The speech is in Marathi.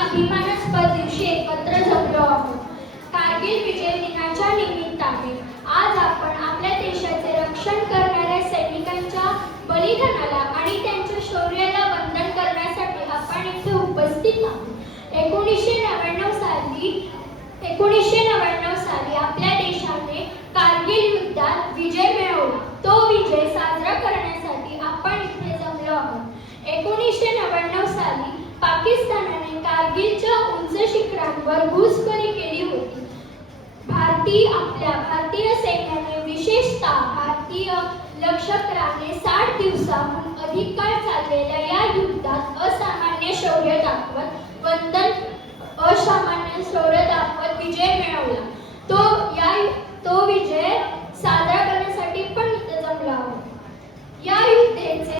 अभिमानास्पद दिवशी एकत्र जमलो आहोत. कारगिल विजय दिनाच्या निमित्ताने आज आपण आपल्या देशाचे रक्षण करणाऱ्या सैनिकांच्या बलिदानाला आणि त्यांच्या शौर्याला वंदन करण्यासाठी आपण इथे उपस्थित आहोत. 1999 साली आपल्या देशाने कारगिल युद्धात विजय मिळवला. तो विजय साजरा करण्यासाठी आपण इथे जमलो आहोत. 1999 साली पाकिस्तानाने कारगिलच्या उंच शिखरांवर घुसखोरी केली होती. भारतीय सैन्याने विशेषतः भारतीय लष्कराने 60 दिवसांहून अधिक काळ चाललेल्या या युद्धात असामान्य शौर्य दाखवत विजय मिळवला.